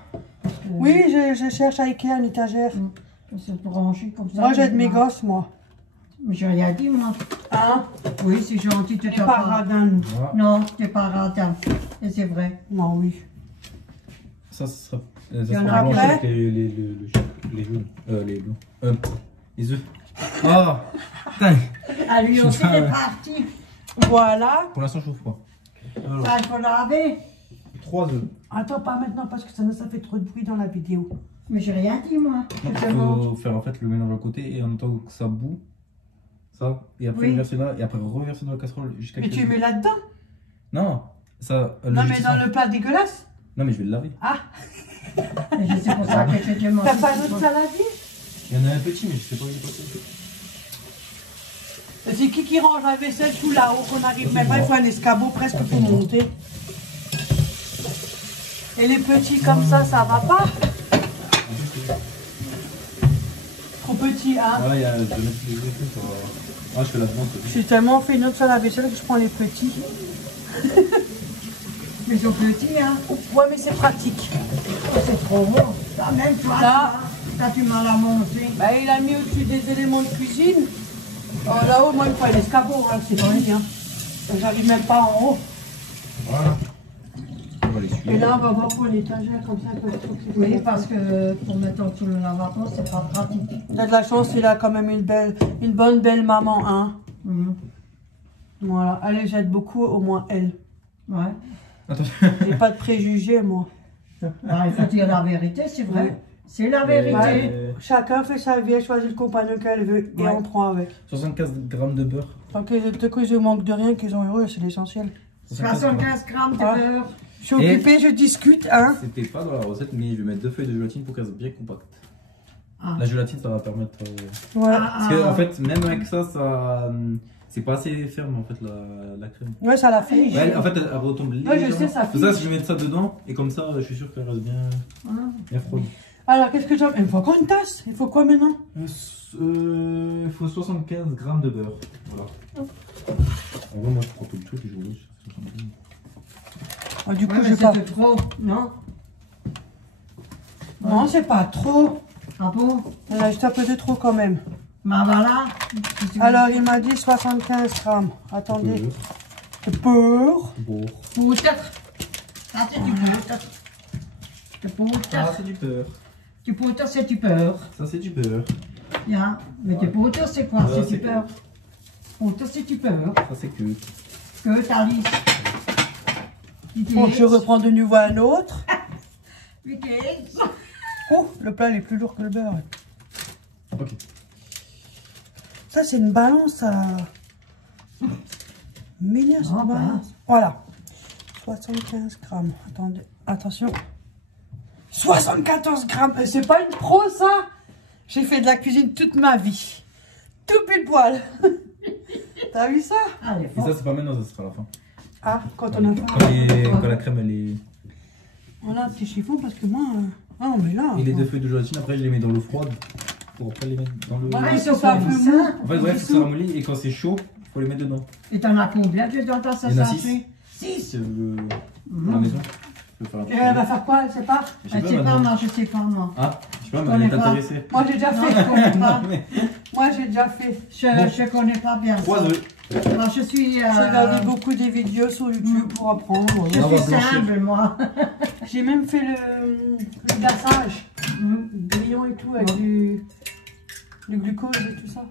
Oui, je cherche à Ikea une étagère. C'est pour ranger comme ça. Moi, j'aide mes gosses, moi. Mais j'ai rien dit, moi. Hein? Oui, c'est gentil, tu T'es pas radin. Voilà. Non, t'es pas radin. Et c'est vrai. Non, oui. Ça sera. y en a blanchi après avec les jaunes. Les blancs. Les œufs. Oh! Putain! Ah, lui Je aussi, sais pas, il est ouais. parti. Voilà. Pour l'instant, je trouve pas. Alors, Ça, il faut laver. 3 œufs. Attends, pas maintenant, parce que ça fait trop de bruit dans la vidéo. Mais j'ai rien dit, moi. Il faut faire en fait le mélange à côté et en même temps que ça bout. Ça. Et après Oui. verser là et après reverser dans la casserole jusqu'à Mais que- tu mets là-dedans? Non! Ça. Non, mais dans le plat dégueulasse? Non, mais je vais le laver. Ah, Et c'est pour ça que je te demande. t'as pas d'autre saladier? Il y en a un petit, mais je sais pas où il est passé. C'est qui range la vaisselle tout là-haut qu'on arrive même pas, il faut un escabeau presque pour monter. Et les petits comme ça va pas? Trop petits, hein? Voilà, je vais mettre les œufs. Ah, je fais la-dedans. J'ai tellement fait une autre sur la vaisselle que je prends les petits. Mais ils sont petits, hein. Ouais, mais c'est pratique. C'est trop beau. Ça, même toi, Là. t'as du mal à monter. Bah, il a mis au-dessus des éléments de cuisine. Alors là-haut, moi, il me faut un escabeau, hein, c'est fini. Hein. J'arrive même pas en haut. Voilà. On va les suivre. Et là, on va voir pour l'étagère comme ça. Oui, parce que pour mettre sous le lavabo, c'est pas pratique. Il a de la chance, il a quand même une bonne belle maman, hein. Mhm. Voilà, allez, j'aide beaucoup, au moins elle. Ouais. Attends. J'ai pas de préjugés, moi. Ah, il faut dire la vérité, c'est vrai. Ouais. C'est la vérité. Ouais. Chacun fait sa vie, elle choisit le compagnon qu'elle veut et Ouais. on prend avec. 75 grammes de beurre. Tant que je manque de rien, qu'ils sont heureux, c'est l'essentiel. 75 grammes de Ah. beurre. Je suis occupée, je discute, hein. C'était pas dans la recette, mais je vais mettre 2 feuilles de gélatine pour qu'elles soient bien compactes. Ah. La gélatine, ça va permettre. Ouais. Parce que, en fait, même avec ça, c'est pas assez ferme en fait la crème. Ouais, ça l'a fait. Ouais, en fait, elle retombe Ouais, je légèrement. sais, ça C'est ça, fiche. si je mets ça dedans, et comme ça, je suis sûr qu'elle reste bien, Ah. bien froide. Alors, qu'est-ce que j'en... Il faut encore une tasse. Il faut quoi maintenant? Il faut 75 grammes de beurre. Voilà. En vrai, moi, je prends tout le truc et je roule sur 75. Ah, du coup, Ouais, je mais vais pas... c'est de trop, non? Non, c'est pas trop. Ah bon? Il y en a juste un peu de trop quand même. Bah voilà. Alors, il m'a dit 75 grammes. Attendez. De beurre. Beurre. Poutre. Ah, c'est du poutre. Du poutre. Ah, c'est du beurre. Du poutre, c'est du beurre. Ça, c'est du beurre. Yeah. Mais du poutre, c'est quoi? Ah, C'est c'est du beurre. Poutre, c'est du beurre. Ça, c'est que. Que t'as dit. Bon, je reprends de nouveau un autre. Vickers. Oh, le plat il est plus lourd que le beurre. Ok. Ça, c'est une balance, ça. Mignon, cette Ah, bah. balance. Voilà. 75 grammes. Attendez, attention. 74 grammes. C'est pas une pro, ça. J'ai fait de la cuisine toute ma vie. Tout pile poil. T'as vu ça? Allez, Et ça, c'est pas maintenant, ça sera à la fin. Ah, quand on a Quand, fait. quand la crème, elle est. Voilà, un petit chiffon parce que moi. Ah, on met là. Et les 2 feuilles de gélatine, après, je les mets dans l'eau froide. Pour après les mettre dans le. Voilà, Ouais, ils sont c'est pas ça. plus mou. En fait, ouais, faut que ça ramollit et quand c'est chaud, il faut les mettre dedans. Et t'en as combien dedans dans ça Il y en a sachet? 6. C'est la maison. Je vais faire un Et elle va faire quoi? Elle sait pas? Je Je sais pas, maintenant. moi, je sais pas, moi. Ah, je sais pas, Je mais elle est connais pas. intéressée. Moi, j'ai déjà Non, fait. je connais pas. Moi, j'ai déjà fait. Je connais pas bien 3 ça. œufs. Moi, je suis... J'ai regardé beaucoup des vidéos sur YouTube pour apprendre. Je On va suis blanchir. simple, moi. J'ai même fait le glaçage, brillant et tout, avec du glucose et tout ça.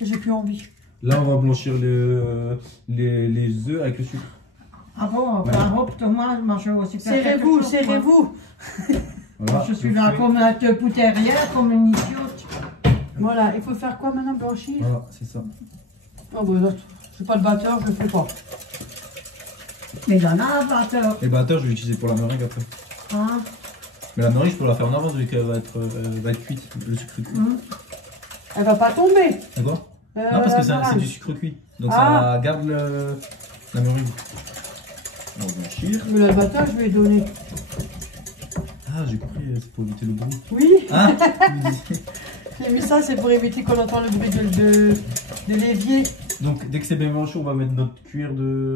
J'ai plus envie. Là, on va blanchir les œufs avec le sucre. Ah bon, Ouais. par contre, moi, je aussi faire quelque Serrez-vous, chose, moi. serrez-vous. Voilà. Je suis là comme une pouterière, comme une idiote. Voilà, il faut faire quoi maintenant? Blanchir? Voilà, c'est ça. Oh, bah, c'est pas le batteur, je le fais pas. Mais il y en a un batteur. Et le batteur, je vais l'utiliser pour la meringue après. Ah. Mais la meringue, je peux la faire en avance vu qu'elle va être cuite, le sucre cuit. Elle va pas tomber. D'accord. Non, parce que c'est du sucre cuit. Donc ça garde la meringue. On va blanchir. Mais le batteur, je vais donner. Ah, j'ai compris, c'est pour éviter le bruit. Oui. Ah, J'ai mis ça, c'est pour éviter qu'on entend le bruit de l'évier. donc dès que c'est bien blanchi, on va mettre notre cuillère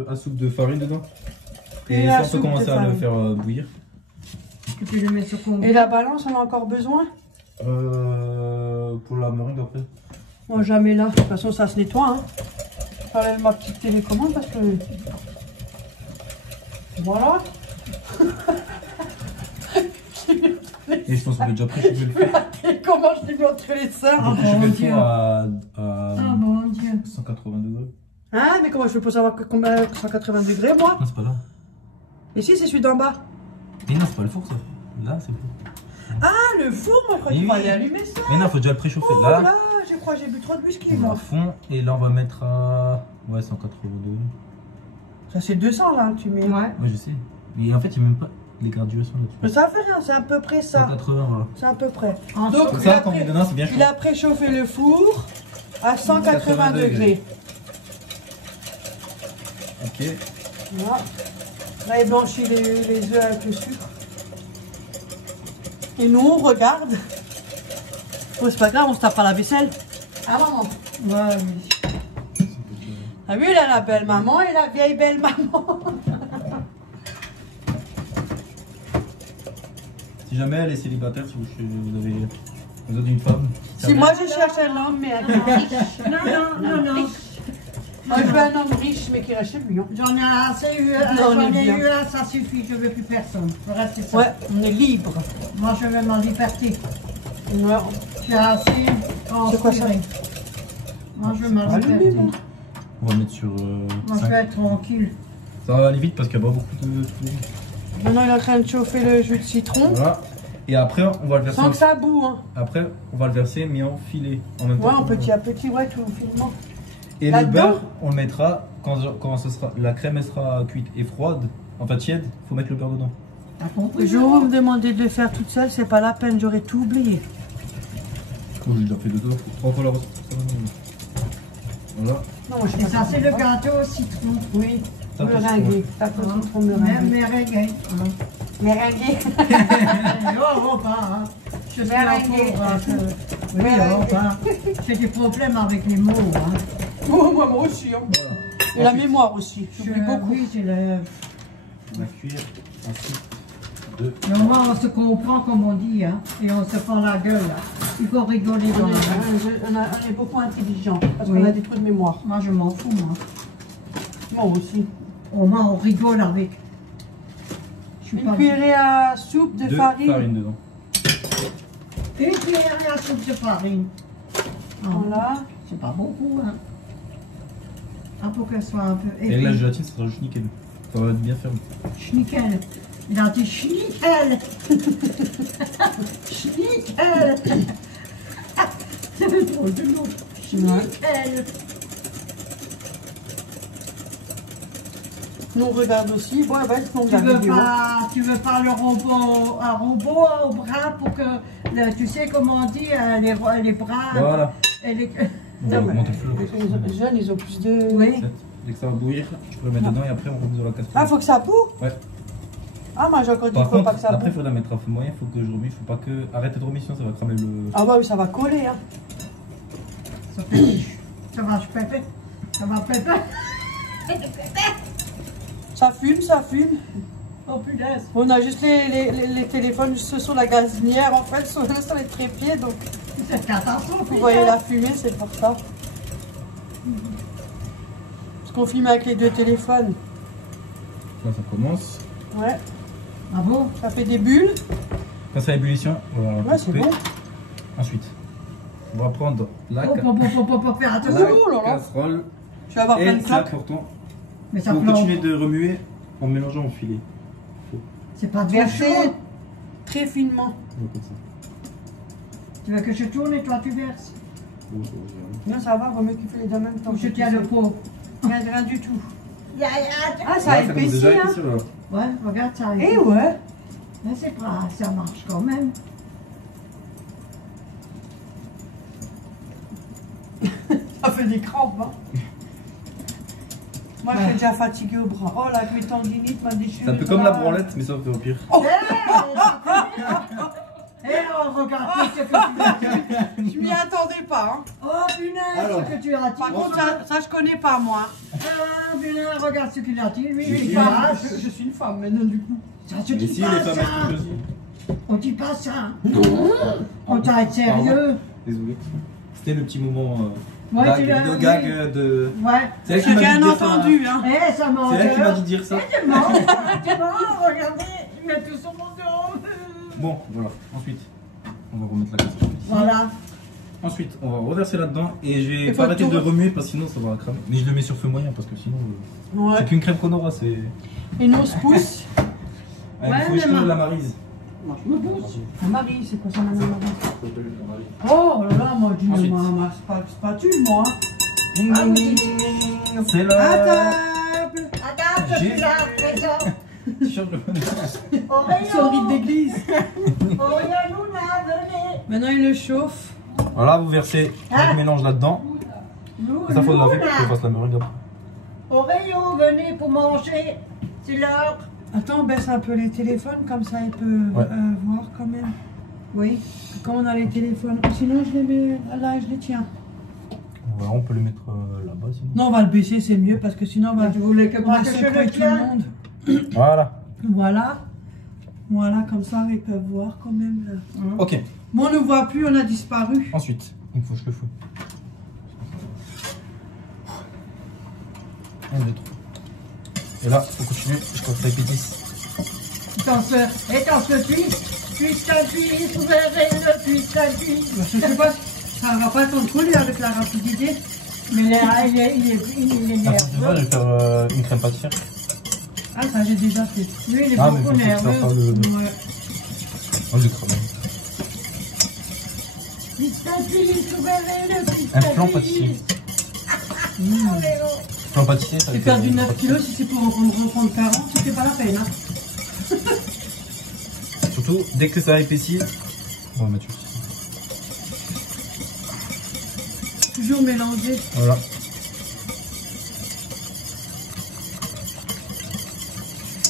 à soupe de farine dedans. Et Et la ça, on peut soupe commencer de à le farine. faire bouillir. Et tu le mets sur combien? Et la balance, on a encore besoin? Pour la meringue après. Moi, jamais là. De toute façon, ça se nettoie. Hein. J'enlève ma petite télécommande parce que... Voilà. Et je pense qu'on peut déjà préchauffer le four. Et comment je l'ai mis entre les seins? On peut préchauffer le Dieu. four à Ah mon Dieu. 180 degrés. Hein? Mais comment je peux pas savoir combien 180 degrés, moi? Non, c'est pas là. Et si, c'est celui d'en bas? Mais non, c'est pas le four ça. Là, c'est le four. Ah, le four, moi, je crois qu'il Oui. fallait allumer ça. Mais non, faut déjà le préchauffer. Oh Là, là, je crois que j'ai bu trop de whisky, on va à moi. fond. Et là, on va mettre à 180 degrés. Ça, c'est 200, là, tu mets. Ouais. Ouais, je sais. Mais en fait, il n'y a même pas les graduations Mais là-dessus. ça fait rien, c'est à peu près ça. 180, voilà. C'est à peu près. En Donc, Comme il a ça, quand on pré- met dedans, c'est bien chaud. Il a préchauffé le four à 180 degrés. Ok. Voilà. Là, il blanchit les œufs avec le sucre. Et nous, on regarde. Oh, c'est pas grave, on se tape pas la vaisselle. Ah, maman. Ouais, oui. T'as vu, là, la belle maman et la vieille belle maman. Si jamais elle est célibataire, si vous avez besoin d'une femme. Si moi, je cherche un homme, mais Non. moi, je veux un homme riche, mais qui reste chez lui. Hein. J'en ai assez eu, Non, on est j'en ai bien. eu un, ça suffit, je veux plus personne. Le reste, c'est ça. Ouais, on est libre. Moi, je veux ma liberté. Ouais. J'ai assez. C'est quoi ça? Moi, je veux ma Ah, liberté. lui, On va mettre sur Moi, je 5. veux être tranquille. Ça va aller vite parce qu'il n'y a pas beaucoup de. Maintenant, il est en train de chauffer le jus de citron. Voilà. Et après, on va le verser. Sans que ça boue, hein. Après, on va le verser, mais en filet. En même temps. Ouais, en petit à petit, ouais, tout finement. Et le Là-dedans beurre, on le mettra quand ce sera, la crème elle sera cuite et froide, enfin tiède, faut mettre le beurre dedans. T'as compris? Le jour où vous me demandez de le faire toute seule, c'est pas la peine, j'aurais tout oublié. Oh, j'ai déjà fait 3 fois la recette. Voilà. Non, moi, je Et ça, c'est le gâteau au citron. Oui, Ça, meringué. Tarte au citron Même meringué. meringué. Meringué. Oh, pas, hein. Je suis Meringué. encore, oui, oh, pas. J'ai des problèmes avec les mots, hein. Oh, moi aussi. Hein. Voilà. Et la Ensuite, mémoire aussi, j'oublie beaucoup. Oui, j'ai le... la cuillère, ensuite de. Mais au moins, on se comprend, comme on dit, hein. Et on se prend la gueule, là. Il faut rigoler dans la gueule. On est beaucoup intelligents parce Oui. qu'on a des trous de mémoire. Moi, je m'en fous, moi. Moi aussi. Au moins, on rigole avec. Je suis Une pas... cuillerée à soupe de farine. dedans. Une cuillère à soupe de farine. Ah, Voilà. c'est pas beaucoup, hein. Ah, pour qu'elle soit un peu... Et avec la gélatine, ça sera juste nickel. Ça va être bien ferme. Schnickel. Il a dit schnickel. Schnickel. C'est trop de nom. Schnickel. Nous on regarde aussi. Bon, elle va être longue Tu la veux vidéo. tu veux pas le robot, un robot au bras pour que, tu sais comment on dit, les bras. Voilà. Et les... On va Non, mais augmenter le feu. les jeunes, ils ont plus de... Oui. Dès que ça va bouillir, je peux le mettre dedans et après on remet dans la casserole. Ah, faut que ça boue? Ouais. Ah, moi j'ai encore dit Par qu'il faut contre, pas que ça après il boue. faut la mettre à feu moyen, il faut que je remue, faut pas que. Arrêtez de remission, ça va cramer le. Ah bah oui, ça va coller, hein. Ça va, je pépé. Ça va pépé. Ça fume, ça fume. Oh punaise. On a juste les téléphones juste sur la gazinière, en fait, sur les trépieds, donc C'est catastrophique. vous voyez la fumée, c'est pour ça. Parce qu'on filme avec les deux téléphones. Là ça commence. Ouais, Ah bon? ça fait des bulles. Quand c'est à ébullition, on va Ouais, c'est couper. bon. Ensuite, on va prendre la, Oh, fais la attention. Oh là là. casserole Tu vas avoir plein et de c'est claques. important. Mais ça Il faut plombe. continuer de remuer en mélangeant au filet. C'est pas trop Verser chaud. très finement. Donc, comme ça. Tu veux que je tourne et toi tu verses? Bon, ça va, Non, ça va, vaut mieux qu'il fait les deux en même temps. Ou je tiens le pot? Rien du tout. Ah, ça a commence épaissi, déjà à hein. épaissir, là. Ouais, regarde ça. Eh ouais. Mais c'est pas, ça marche quand même. Ça fait des crampes, hein. Moi, je suis déjà fatiguée au bras. Oh, là, avec mes tendinites, ma déchirure. C'est un peu comme la branlette, mais ça fait au pire. Regarde ce que tu as dit. Je m'y attendais pas, hein. Oh punaise, Alors. ce que tu as dit. Par contre, ça, je connais pas, moi. Ah punaise, regarde ce qu'il a dit. Lui, Je il suis passe. Je suis une femme, maintenant, du coup. Ça se Et dit si pas les femmes ça. expliquent aussi. On dit pas ça. On t'a été sérieux. Désolé. C'était le petit moment Ouais, gag, tu l'as- vidéo gag oui. de. Ouais. C'est elle qui J'ai m'a dit bien de dire ça. entendu, hein. Eh, ça m'a C'est elle qui m'a dit de dire ça. Tu mens, regardez, il met tout sur mon dos. Bon, voilà. Ensuite, on va remettre la casserole. Voilà. Ensuite, on va reverser là-dedans et je vais Il faut pas arrêter tout de remuer parce que sinon ça va cramer. Mais je le mets sur feu moyen parce que sinon. Ouais. C'est qu'une crème qu'on aura, c'est. Et nous, on se pousse. Il Ouais, faut mais jeter ma- de la marise. Moi, je me pousse. Marie, c'est quoi ça, Marie? Oh là là, moi, dis Ensuite. moi, c'est pas tu, moi. Ding, Ah, ding, oui. ding, ding, ding. C'est À là. table. Attends, je suis là, présent. Sur le- C'est au rite d'église. Orianouna, venez. Maintenant, il le chauffe. Voilà, vous versez votre mélange là-dedans. Ça, faut laver pour qu'on fasse la meringue après. Oreo, venez pour manger. C'est l'heure. Attends, on baisse un peu les téléphones, comme ça il peut Ouais. voir quand même. Oui. Quand on a les téléphones. Sinon, je les mets là, je les tiens. Ouais, on peut le mettre là-bas sinon. Non, on va le baisser, c'est mieux, parce que sinon, on va, Tu voulais que on moi va que je secouer le tout le tienne? monde. Voilà. Voilà. Voilà, comme ça, ils peuvent voir quand même. Là. Ok. Bon, on ne voit plus, on a disparu. Ensuite, il faut que je le fous. 1, 2, 3. Et là, faut continuer. Je crois que ça épaisse. Dans ce puisqu'un puits, vous verrez le puisqu'un puits. Je sais pas, ça va pas contrôler avec la rapidité. Mais là, il est Ah, c'est vrai, je nerveux. vais faire une crème pâtissière. Ah, ça, j'ai déjà fait. Lui, il est Ah, mais beaucoup faut que ça nerveux. fasse le. Ouais. Oh, j'ai cramé. Puisqu'un puits, vous verrez le puisqu'un Un puits. flan pâtissier. Flan pâtissier, ça J'ai fait perdu 9 kilos, si c'est pour en reprendre 40, c'était pas la peine. Hein. Surtout, dès que ça a épaissi, on va mettre juste. Toujours mélanger. Voilà.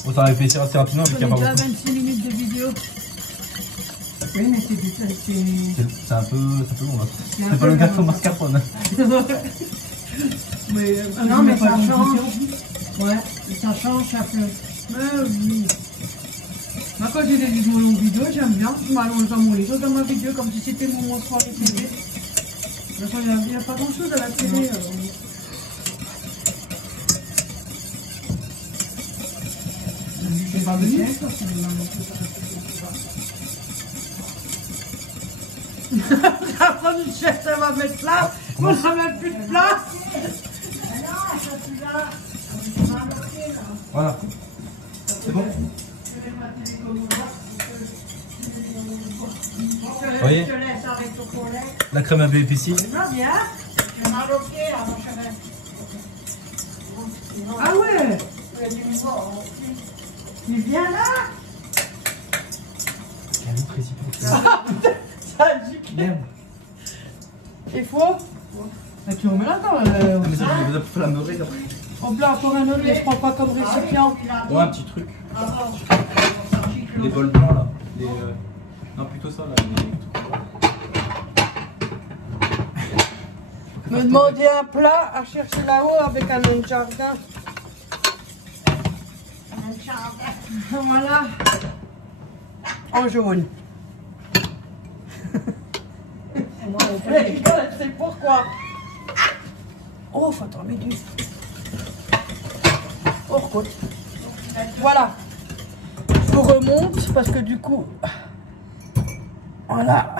Bon, ça va épaissir assez rapidement vu On qu'il est n'y a pas déjà à beaucoup. 26 minutes de vidéo. Oui, mais c'est du C'est un peu long là. un C'est pas peu le gâteau long. mascarpone. Mais, Non, mais ça pas de change. confusion. Ouais, ça change un peu. Oui. Moi, quand j'ai des longues vidéos, j'aime bien. Je m'allonge dans mon lit, dans ma vidéo, comme si c'était mon monstre à la télé. Il n'y a pas grand chose à la télé. Je vais pas venir. Ça va prendre une chaise, ça va mettre là. On n'a même plus de place. Voilà. C'est bon? Vous voyez, Je te laisse avec ton collègue. la crème a bien épaissi. Va bien. J'ai mal au pied, à mon chemin. Ah ouais. Tu viens là? Il y a un autre récipient. Ça a dit que- Merde. Il faut. Ah, tu remets là-dedans. Ah, mais ça, je vais faire la meringue après. Hop là, encore un autre, mais je prends pas comme récipient. Ouais, un petit truc. Les bols blancs là. Les, non, plutôt ça là. Me demander un plat à chercher là-haut avec un autre jardin. Voilà. En jaune. C'est pourquoi. Oh, faut attendre mes deux. Oh, côte. Voilà. Je vous remonte parce que du coup, voilà,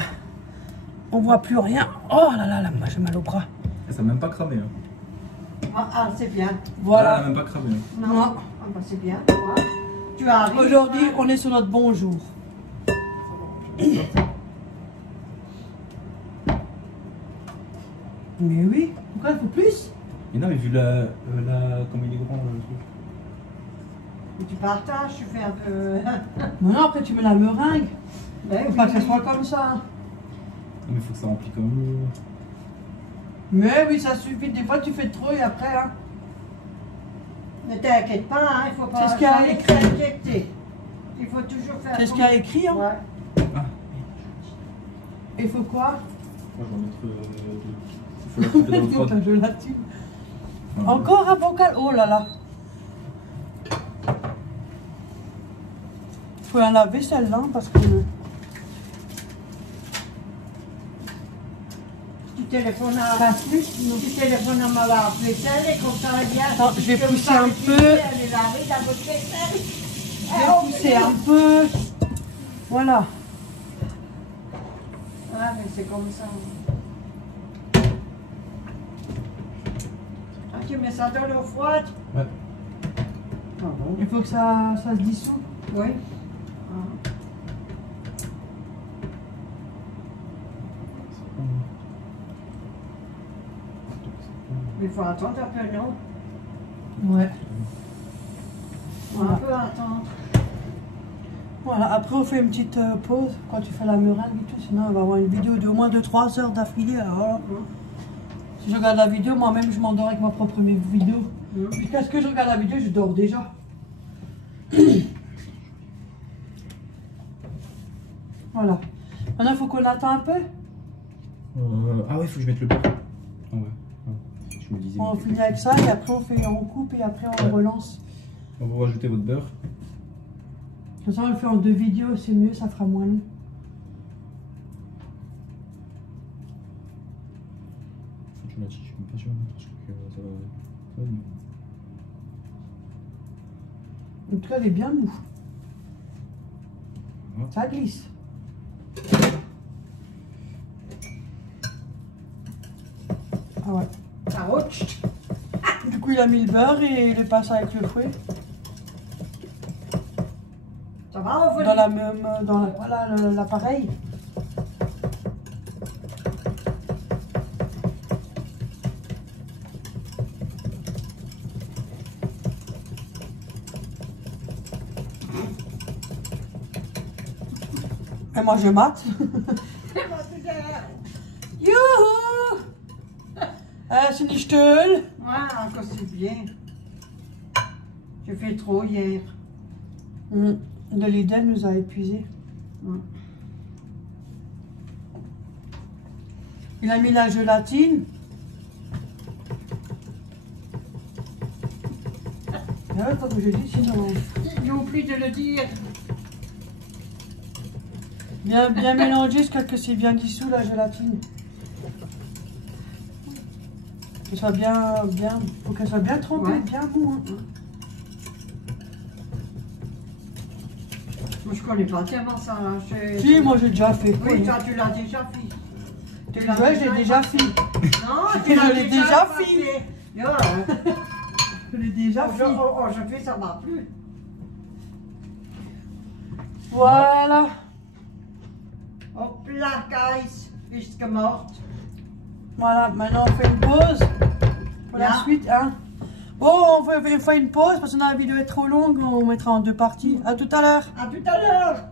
on voit plus rien. Oh là là, là, moi j'ai mal au bras. Ça n'a même pas cramé. Hein. Ah, c'est bien. Ah, Voilà. elle a même pas cramé. Hein. Non. Ah, bah, c'est bien. Tu arrives. Aujourd'hui, on est sur notre bon jour. Mais oui. Pourquoi il faut plus? Mais non, mais vu comme il est grand le truc. Et tu partages, tu fais un peu. Non, après tu mets la meringue. Ben Faut pas que ce soit comme ça. Non, mais faut que ça remplit quand même. Mais oui, ça suffit. Des fois tu fais trop et après, hein. Ne t'inquiète pas, hein, il faut pas C'est ce qu'il y a jamais écrit. s'inquiéter. Il faut toujours faire. C'est ce qu'il y a écrit, hein. Ouais. Ah, Il faut quoi? moi je vais en mettre deux. Il faut la couper dans le froid. Ta gélatine. Encore un bocal. Oh là là. Faut la laver celle-là parce que. Tu téléphones Ça à. plus, non. Tu téléphones à ma lave-vaisselle et comme ça elle vient. Attends, je vais Comme pousser ça, un elle peu. cuisine, Elle est lavée dans votre vaisselle. Je vais pousser un peu. Voilà. Ah, mais c'est comme ça. Ah, tu mets ça dans l'eau froide? Ouais. Ah bon? Il faut que ça se dissout. Oui. Il faut attendre un peu, non? Ouais. On va un peu attendre. Voilà, après on fait une petite pause quand tu fais la meringue et tout, sinon on va avoir une vidéo de au moins 2-3 heures d'affilée. Alors voilà. Si je regarde la vidéo, moi-même je m'endors avec ma propre vidéo. Jusqu'à ce que je regarde la vidéo, je dors déjà. Voilà. Maintenant il faut qu'on attend un peu. Ah ouais, il faut que je mette le beurre. Ah ouais. Je me disais. On finit avec ça et après on coupe et après on relance. On va rajouter votre beurre. Comme ça on le fait en 2 vidéos, c'est mieux, ça fera moins long. Faut que je mette, je suis même pas sûr. Je crois que ça va. En tout cas, elle est bien mou. Ouais. Ça glisse. Ah ouais. Ça roche. Du coup, il a mis le beurre et il est passé avec le fouet. Ça va, on va Dans la même, voilà, l'appareil. Et moi je mate. Youhou! C'est nicht toll. Ouais, encore c'est bien. J'ai fait trop hier. Le Lidl nous a épuisés. Il a mis la gélatine. Ah, comme je dis, sinon. J'ai oublié de le dire. Bien mélanger jusqu'à ce que c'est bien dissous la gélatine. Que ça soit faut qu'elle soit bien trempée, Ouais. bien mou. Hein. Moi, je connais pas tellement ça. Là. Si, moi j'ai déjà fait. Oui, toi, tu l'as déjà fait. Tu l'as Ouais, j'ai déjà fait. Non, Je l'ai déjà fait. fait. Je l'ai déjà fait. Je fais, ça m'a plu. Voilà. Hop là, guys. Ist gemacht. Voilà, maintenant on fait une pause pour la Là. suite. Hein. Bon, on fait une pause parce que la vidéo est trop longue, on mettra en 2 parties. À tout à l'heure. À tout à l'heure.